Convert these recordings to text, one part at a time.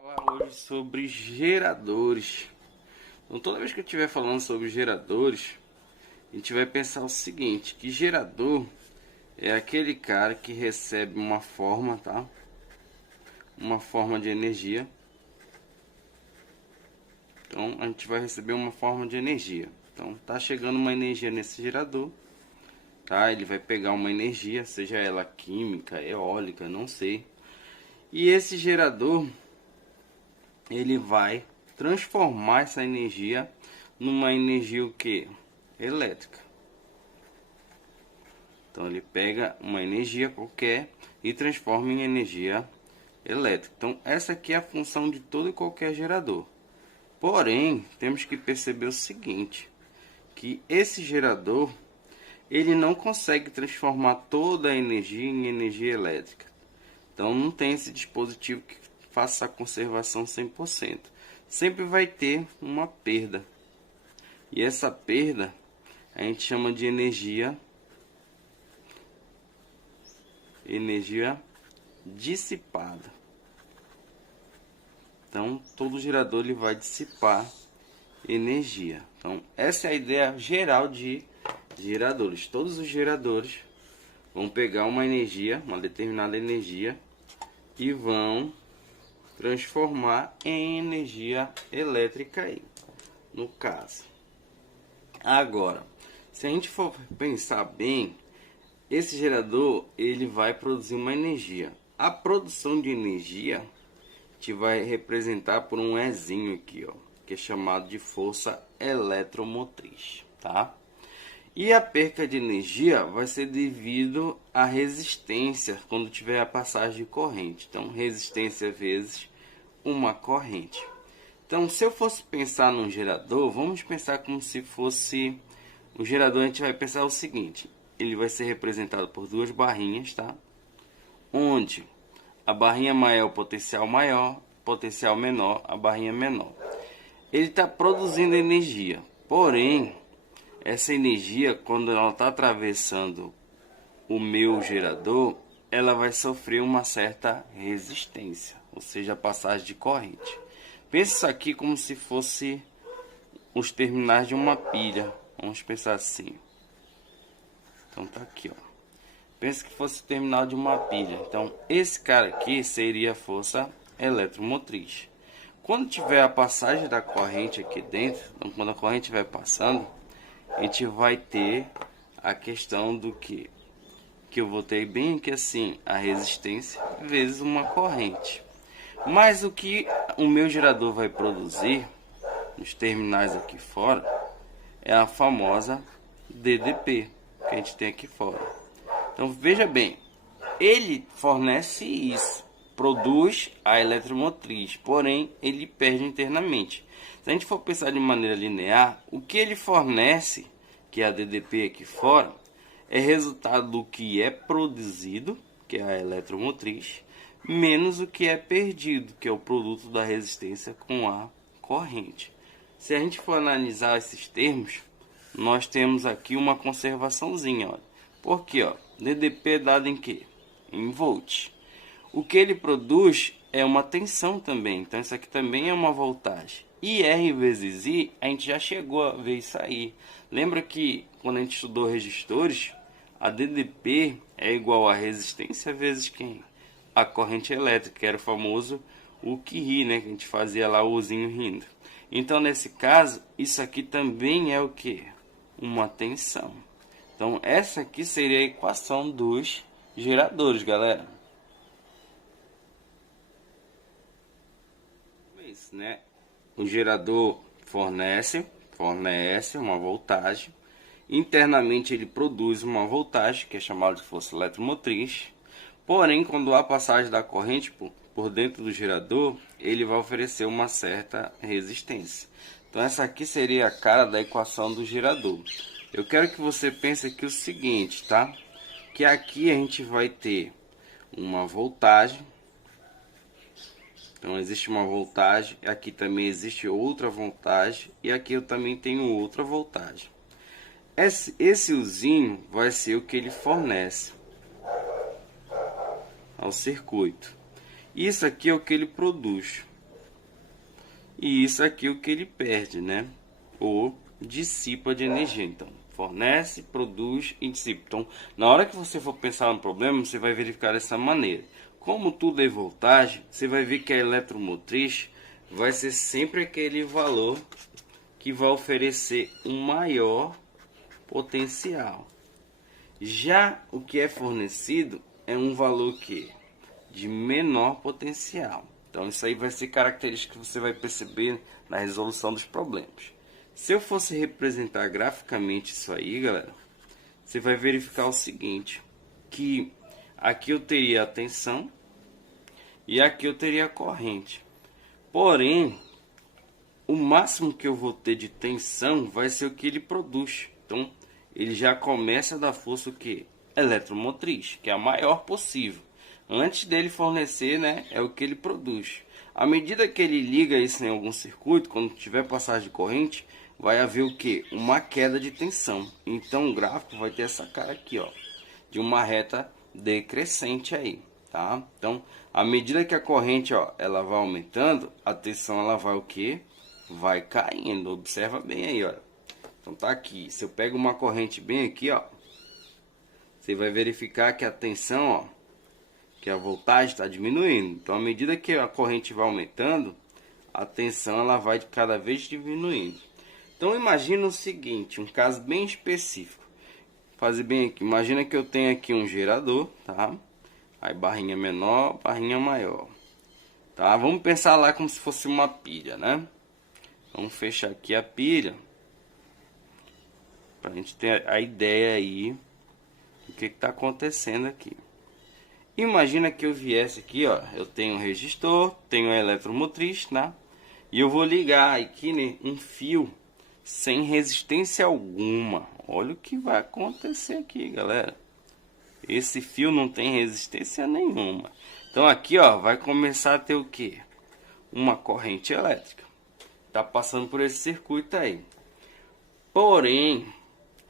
Falar hoje sobre geradores. Então, toda vez que eu estiver falando sobre geradores, a gente vai pensar o seguinte, que gerador é aquele cara que recebe uma forma, tá? Uma forma de energia. Então, a gente vai receber uma forma de energia. Então, tá chegando uma energia nesse gerador, tá? Ele vai pegar uma energia, seja ela química, eólica, não sei. E esse gerador, ele vai transformar essa energia numa energia o que? Elétrica. Então ele pega uma energia qualquer e transforma em energia elétrica. Então essa aqui é a função de todo e qualquer gerador. Porém, temos que perceber o seguinte, que esse gerador ele não consegue transformar toda a energia em energia elétrica. Então não tem esse dispositivo que faça a conservação 100%. Sempre vai ter uma perda. E essa perda a gente chama de energia dissipada. Então todo gerador ele vai dissipar energia. Então essa é a ideia geral de geradores. Todos os geradores vão pegar uma energia, uma determinada energia, e vão transformar em energia elétrica aí, no caso. Agora, se a gente for pensar bem, esse gerador ele vai produzir uma energia. A produção de energia te vai representar por um Ezinho aqui, ó, que é chamado de força eletromotriz, tá? E a perca de energia vai ser devido à resistência quando tiver a passagem de corrente. Então, resistência vezes uma corrente. Então, se eu fosse pensar num gerador, vamos pensar como se fosse o gerador. A gente vai pensar o seguinte: ele vai ser representado por duas barrinhas, tá? Onde a barrinha maior é o potencial menor, a barrinha menor. Ele está produzindo energia, porém essa energia, quando ela está atravessando o meu gerador, ela vai sofrer uma certa resistência, ou seja, a passagem de corrente. Pense isso aqui como se fosse os terminais de uma pilha. Vamos pensar assim. Então tá aqui, ó. Pense que fosse o terminal de uma pilha. Então esse cara aqui seria a força eletromotriz. Quando tiver a passagem da corrente aqui dentro, então quando a corrente vai passando, a gente vai ter a questão do que eu botei bem aqui assim, a resistência vezes uma corrente. Mas o que o meu gerador vai produzir nos terminais aqui fora é a famosa DDP que a gente tem aqui fora. Então veja bem, ele fornece isso, produz a eletromotriz, porém ele perde internamente. Se a gente for pensar de maneira linear, o que ele fornece, que é a DDP aqui fora, é resultado do que é produzido, que é a eletromotriz, menos o que é perdido, que é o produto da resistência com a corrente. Se a gente for analisar esses termos, nós temos aqui uma conservaçãozinha, olha. Por quê, ó? DDP é dado em quê? Em volts. O que ele produz é uma tensão também, então isso aqui também é uma voltagem. E R vezes I, a gente já chegou a ver isso aí. Lembra que quando a gente estudou resistores, a DDP é igual a resistência vezes quem? A corrente elétrica, que era o famoso o que ri, né? Que a gente fazia lá o Uzinho rindo. Então nesse caso, isso aqui também é o que? Uma tensão. Então essa aqui seria a equação dos geradores, galera. Isso, né? O gerador fornece uma voltagem. Internamente ele produz uma voltagem, que é chamada de força eletromotriz. Porém, quando há passagem da corrente por dentro do gerador, ele vai oferecer uma certa resistência. Então essa aqui seria a cara da equação do gerador. Eu quero que você pense aqui o seguinte, tá? Que aqui a gente vai ter uma voltagem. Então existe uma voltagem, aqui também existe outra voltagem e aqui eu também tenho outra voltagem. Esse usinho vai ser o que ele fornece ao circuito. Isso aqui é o que ele produz. E isso aqui é o que ele perde, né? Ou dissipa de energia. Então, fornece, produz e dissipa. Então, na hora que você for pensar no problema, você vai verificar dessa maneira. Como tudo é voltagem, você vai ver que a eletromotriz vai ser sempre aquele valor que vai oferecer um maior potencial. Já o que é fornecido é um valor que de menor potencial. Então isso aí vai ser característica que você vai perceber na resolução dos problemas. Se eu fosse representar graficamente isso aí, galera, você vai verificar o seguinte, que aqui eu teria a tensão e aqui eu teria a corrente. Porém, o máximo que eu vou ter de tensão vai ser o que ele produz. Então, ele já começa a dar força o que? Eletromotriz, que é a maior possível. Antes dele fornecer, né, é o que ele produz. À medida que ele liga isso em algum circuito, quando tiver passagem de corrente, vai haver o que? Uma queda de tensão. Então, o gráfico vai ter essa cara aqui, ó, de uma reta decrescente aí, tá? Então, à medida que a corrente, ó, ela vai aumentando, a tensão ela vai o que? Vai caindo. Observa bem aí, ó. Então tá aqui. Se eu pego uma corrente bem aqui, ó, você vai verificar que a tensão, ó, que a voltagem está diminuindo. Então, à medida que a corrente vai aumentando, a tensão ela vai cada vez diminuindo. Então, imagina o seguinte, um caso bem específico. Vou fazer bem aqui. Imagina que eu tenho aqui um gerador, tá? Aí barrinha menor, barrinha maior. Tá? Vamos pensar lá como se fosse uma pilha, né? Vamos fechar aqui a pilha para a gente ter a ideia aí do que está acontecendo aqui. Imagina que eu viesse aqui, ó, eu tenho um resistor, tenho a eletromotriz, tá? E eu vou ligar aqui, né, um fio sem resistência alguma. Olha o que vai acontecer aqui, galera. Esse fio não tem resistência nenhuma. Então aqui, ó, vai começar a ter o que? Uma corrente elétrica. Tá passando por esse circuito aí. Porém,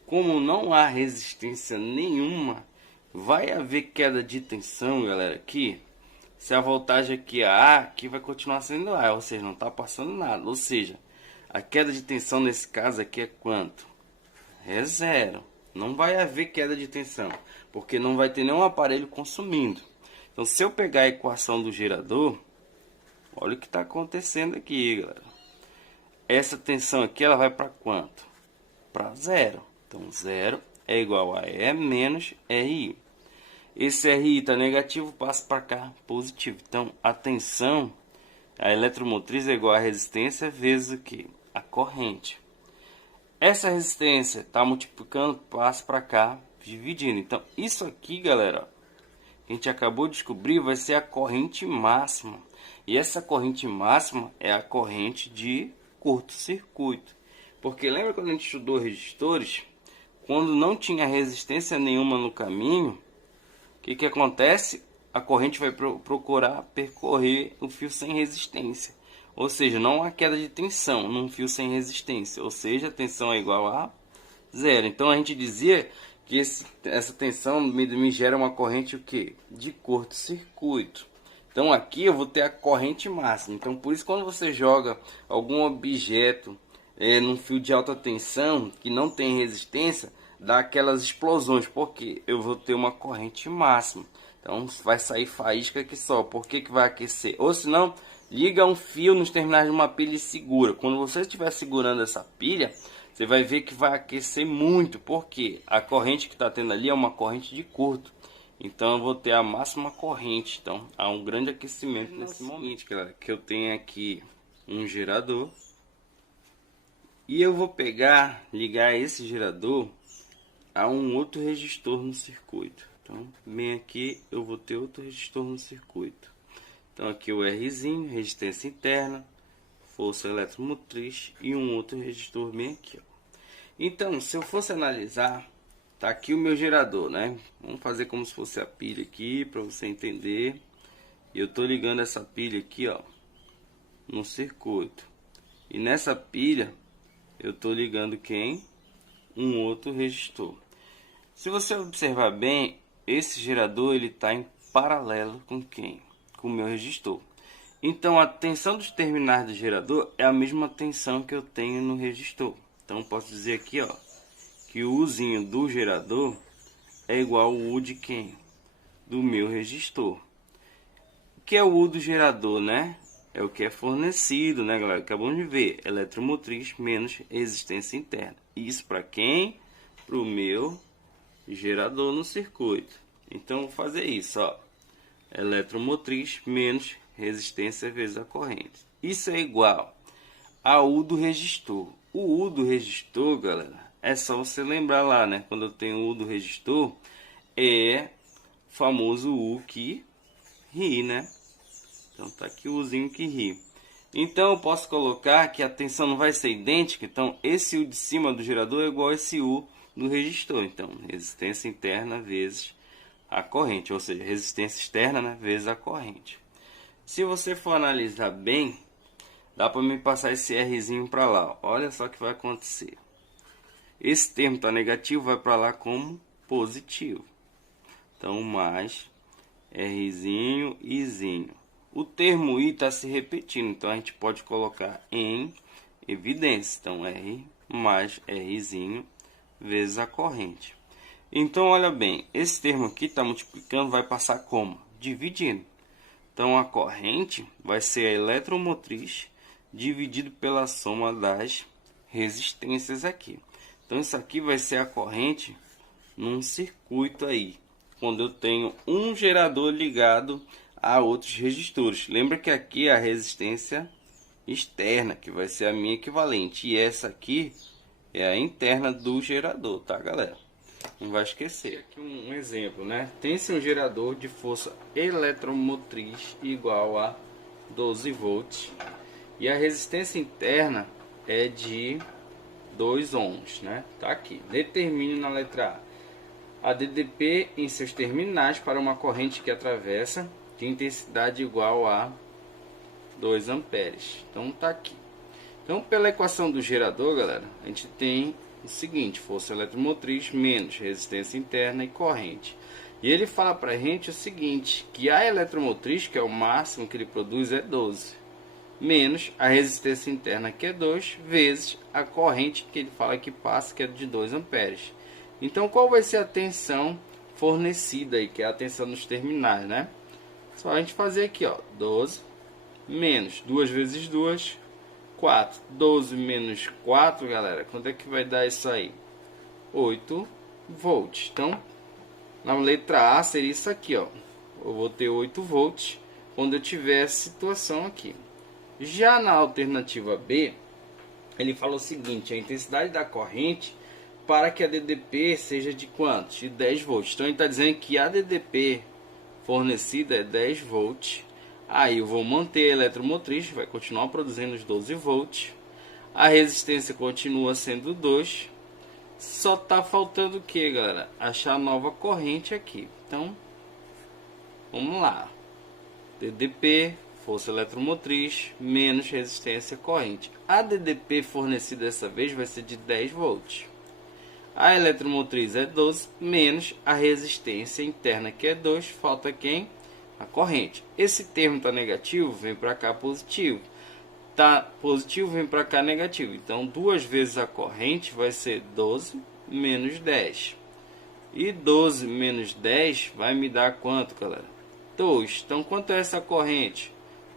como não há resistência nenhuma, vai haver queda de tensão, galera, aqui. Se a voltagem aqui é A, aqui vai continuar sendo A, ou seja, não está passando nada. Ou seja, a queda de tensão nesse caso aqui é quanto? É zero. Não vai haver queda de tensão, porque não vai ter nenhum aparelho consumindo. Então, se eu pegar a equação do gerador, olha o que está acontecendo aqui, galera. Essa tensão aqui, ela vai para quanto? Para zero. Então, zero é igual a E menos RI. Esse RI está negativo, passa para cá, positivo. Então, a tensão, a eletromotriz é igual a resistência vezes o que? A corrente. Essa resistência está multiplicando, passa para cá, dividindo. Então, isso aqui, galera, que a gente acabou de descobrir, vai ser a corrente máxima. E essa corrente máxima é a corrente de curto-circuito. Porque lembra quando a gente estudou resistores? Quando não tinha resistência nenhuma no caminho, o que acontece? A corrente vai procurar percorrer o fio sem resistência. Ou seja, não há queda de tensão num fio sem resistência. Ou seja, a tensão é igual a zero. Então a gente dizia que essa tensão me gera uma corrente o quê? De curto-circuito. Então aqui eu vou ter a corrente máxima. Então por isso quando você joga algum objeto num fio de alta tensão que não tem resistência, dá aquelas explosões, porque eu vou ter uma corrente máxima. Então vai sair faísca aqui só. Por que vai aquecer? Ou se não, liga um fio nos terminais de uma pilha e segura. Quando você estiver segurando essa pilha, você vai ver que vai aquecer muito, porque a corrente que está tendo ali é uma corrente de curto. Então eu vou ter a máxima corrente. Então há um grande aquecimento nesse momento, galera, que eu tenho aqui um gerador. E eu vou ligar esse gerador a um outro resistor no circuito. Então, bem aqui eu vou ter outro resistor no circuito. Então aqui o Rzinho, resistência interna, força eletromotriz e um outro resistor bem aqui, ó. Então, se eu fosse analisar, tá aqui o meu gerador, né? Vamos fazer como se fosse a pilha aqui para você entender. Eu tô ligando essa pilha aqui, ó, no circuito. E nessa pilha eu tô ligando quem? Um outro resistor. Se você observar bem, esse gerador ele está em paralelo com quem? Com o meu resistor. Então a tensão dos terminais do gerador é a mesma tensão que eu tenho no resistor. Então posso dizer aqui, ó, que o Uzinho do gerador é igual ao U de quem? Do meu resistor. O que é o U do gerador, né? É o que é fornecido, né, galera? Acabamos de ver, eletromotriz menos resistência interna. Isso para quem? Para o meu gerador no circuito. Então vou fazer isso, ó. Eletromotriz menos resistência vezes a corrente. Isso é igual a U do resistor. O U do resistor, galera, é só você lembrar lá, né? Quando eu tenho o U do resistor, é o famoso U que ri, né? Então tá aqui o Uzinho que ri. Então eu posso colocar que a tensão não vai ser idêntica. Então esse U de cima do gerador é igual a esse U do resistor. Então resistência interna vezes a corrente, ou seja, resistência externa, né, vezes a corrente. Se você for analisar bem, dá para me passar esse Rzinho para lá. Olha só o que vai acontecer. Esse termo está negativo, vai para lá como positivo. Então, mais Rzinho, Izinho. O termo I está se repetindo, então a gente pode colocar em evidência. Então, R mais Rzinho vezes a corrente. Então, olha bem, esse termo aqui está multiplicando, vai passar como? Dividindo. Então, a corrente vai ser a eletromotriz dividido pela soma das resistências aqui. Então, isso aqui vai ser a corrente num circuito aí, quando eu tenho um gerador ligado a outros resistores. Lembra que aqui é a resistência externa, que vai ser a minha equivalente. E essa aqui é a interna do gerador, tá, galera? Não vai esquecer. Aqui um exemplo, né? Tem-se um gerador de força eletromotriz igual a 12 volts. E a resistência interna é de 2 ohms, né? Tá aqui. Determine na letra A DDP em seus terminais para uma corrente que atravessa de intensidade igual a 2 amperes. Então tá aqui. Então pela equação do gerador, galera, a gente tem o seguinte: força eletromotriz menos resistência interna e corrente. E ele fala pra gente o seguinte, que a eletromotriz, que é o máximo que ele produz, é 12, menos a resistência interna, que é 2, vezes a corrente que ele fala que passa, que é de 2 amperes. Então qual vai ser a tensão fornecida aí, que é a tensão nos terminais, né? Só a gente fazer aqui, ó, 12 menos 2 vezes 2, 4. 12 menos 4, galera, quanto é que vai dar isso aí? 8 volts. Então, na letra A seria isso aqui, ó. Eu vou ter 8 volts quando eu tiver essa situação aqui. Já na alternativa B, ele fala o seguinte: a intensidade da corrente para que a DDP seja de quantos? De 10 volts. Então, ele está dizendo que a DDP fornecida é 10 volts. Aí eu vou manter a eletromotriz, vai continuar produzindo os 12 volts. A resistência continua sendo 2. Só está faltando o que, galera? Achar a nova corrente aqui. Então, vamos lá. DDP, força eletromotriz, menos resistência corrente. A DDP fornecida dessa vez vai ser de 10 volts. A eletromotriz é 12, menos a resistência interna, que é 2. Falta quem? A corrente. Esse termo está negativo, vem para cá positivo. Está positivo, vem para cá negativo. Então, 2 vezes a corrente vai ser 12 menos 10. E 12 menos 10 vai me dar quanto, galera? 2. Então, quanto é essa corrente?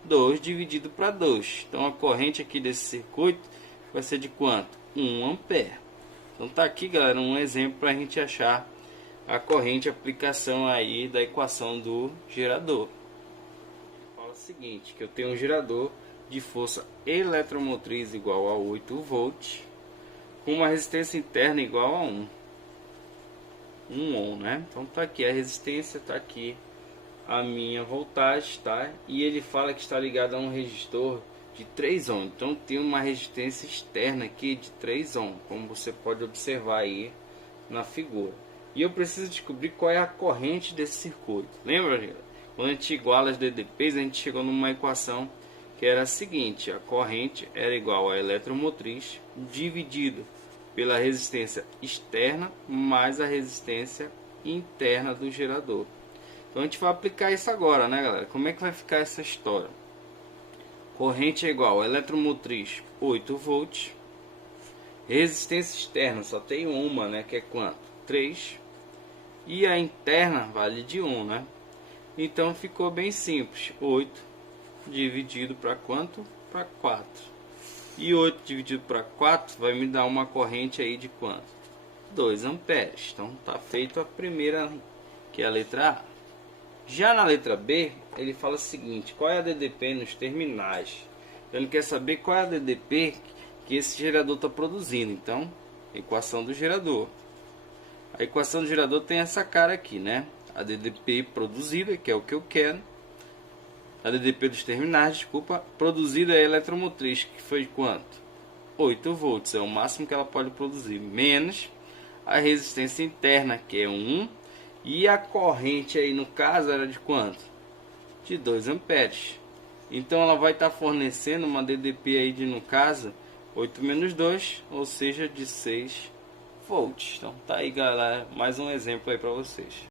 2 dividido para 2. Então, a corrente aqui desse circuito vai ser de quanto? 1 ampere. Então, tá aqui, galera, um exemplo para a gente achar a corrente, aplicação aí da equação do gerador. Fala o seguinte, que eu tenho um gerador de força eletromotriz igual a 8 volts, com uma resistência interna igual a 1 ohm, né? Então tá aqui a resistência, tá aqui a minha voltagem, tá? E ele fala que está ligado a um resistor de 3 ohms. Então tem uma resistência externa aqui de 3 ohms, como você pode observar aí na figura. E eu preciso descobrir qual é a corrente desse circuito. Lembra, gente? Quando a gente iguala as DDPs, a gente chegou numa equação que era a seguinte: a corrente era igual a eletromotriz dividido pela resistência externa mais a resistência interna do gerador. Então a gente vai aplicar isso agora, né, galera? Como é que vai ficar essa história? Corrente é igual, eletromotriz 8 volts. Resistência externa só tem uma, né? Que é quanto? 3. E a interna vale de 1, né? Então ficou bem simples. 8 dividido para quanto? Para 4. E 8 dividido para 4 vai me dar uma corrente aí de quanto? 2 amperes. Então tá feito a primeira, que é a letra A. Já na letra B, ele fala o seguinte: qual é a DDP nos terminais? Ele quer saber qual é a DDP que esse gerador está produzindo. Então, equação do gerador. A equação do gerador tem essa cara aqui, né? A DDP produzida, que é o que eu quero. A DDP dos terminais, desculpa. Produzida é a eletromotriz, que foi quanto? 8 volts, é o máximo que ela pode produzir. Menos a resistência interna, que é 1. E a corrente aí, no caso, era de quanto? De 2 amperes. Então ela vai estar fornecendo uma DDP aí de, no caso, 8 menos 2, ou seja, de 6 volts. Então tá aí, galera, mais um exemplo aí para vocês.